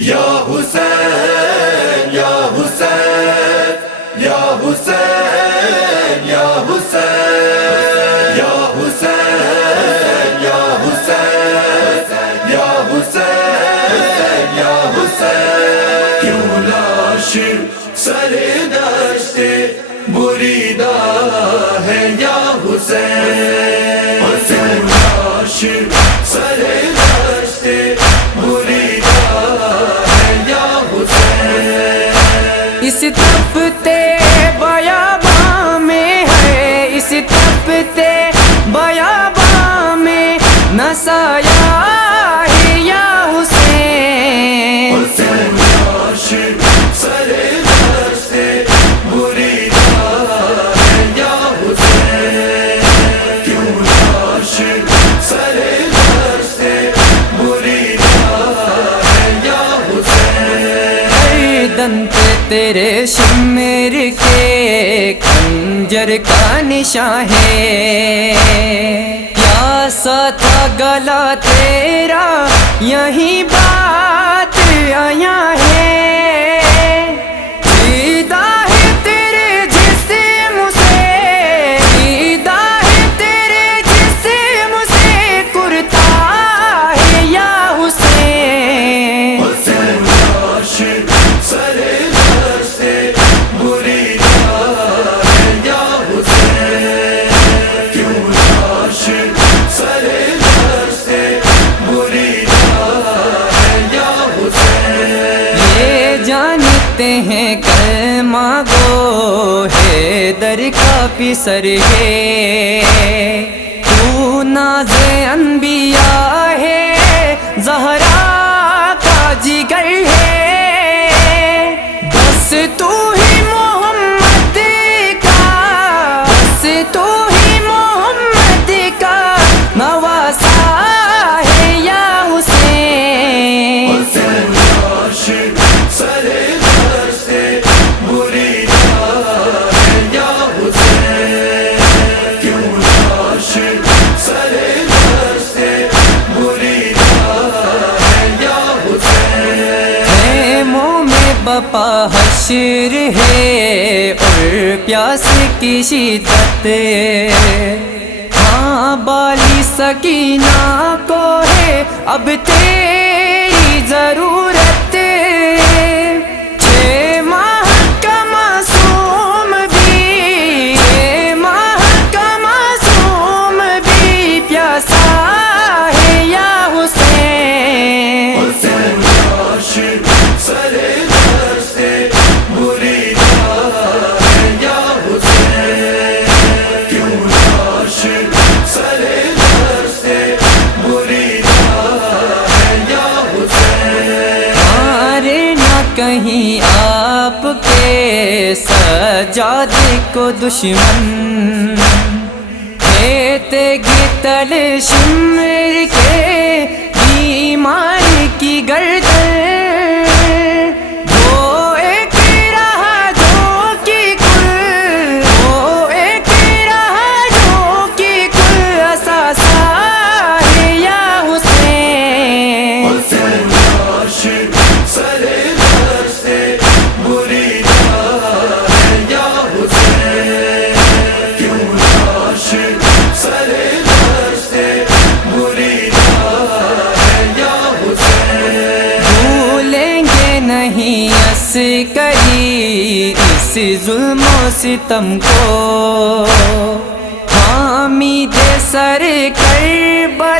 یا حسین یا حسین یا حسین یا حسین یا حسین یا حسین یا حسین یا حسین کیوں لاشائی سرے دشت بریدہ ہے یا حسین کیوں لاشائی سرے دشت بریدہ ہے یا حسین اس تپتیے بیاباں میں ہے، اس تپتیے بیاباں میں نسایا ہے یا حسین حسین لاشائی سرے دشت بریدہ ہے یا حسین کیوں لاشائی سرے دشت بریدہ ہے یا حسین گردن پہ تیرے شمر کے خنجر کا نشاں ہے، پیاسا تھا گلا تیرا یہی بات عیاں ہے، چھیدا ہے تیرے جسم سے، چھیدا ہے تیرے جسم سے کرتہ ہے یا حسین حسین لاشائی سرے دشت بریدہ ہے یا حسین کیوں لاشائی سرے دشت بریدہ ہے یا حسین یہ جانتے ہیں کلمہ گو حیدر کا پسر ہے، تو ناز انبیا ہے، زہرا کا جگر ہے، بس تو ہی محمد کا، بس تو ہی محمد کا نواسہ ہے یا حسین حسین لاشائی سرے دشت بریدہ ہے یا حسین کیوں لاشائی سرے دشت بریدہ ہے یا حسین خیموں میں بپاہ حشر ہے اور پیاس کی شدت، ہاں بالی سکینہ کو ہے اب تیری ضرورت، 6 ماہ کا معصوم بھی، 6 ماہ کا معصوم بھی پیاسا ہے یا حسین حسین لاشائی سرے دشت بریدہ ہے یا حسین کیوں لاشائی سرے دشت بریدہ ہے یا حسین مارے نہ کہیں آپ کے سجادے کو دشمن، دیتے گی تلے شمر کے بیمار کی گردن، وہ ایک رہا جو کی کل، وہ ایک رہا جو کی کل اثاثہ ہے یا حسین حسین لاشائی سرے دشت بریدہ ہے یا حسین کیوں لاشائی سرے دشت بریدہ ہے یا حسین بھولیں گے نہیں عسکری اس ظلم و ستم کو، حامد سر کربلا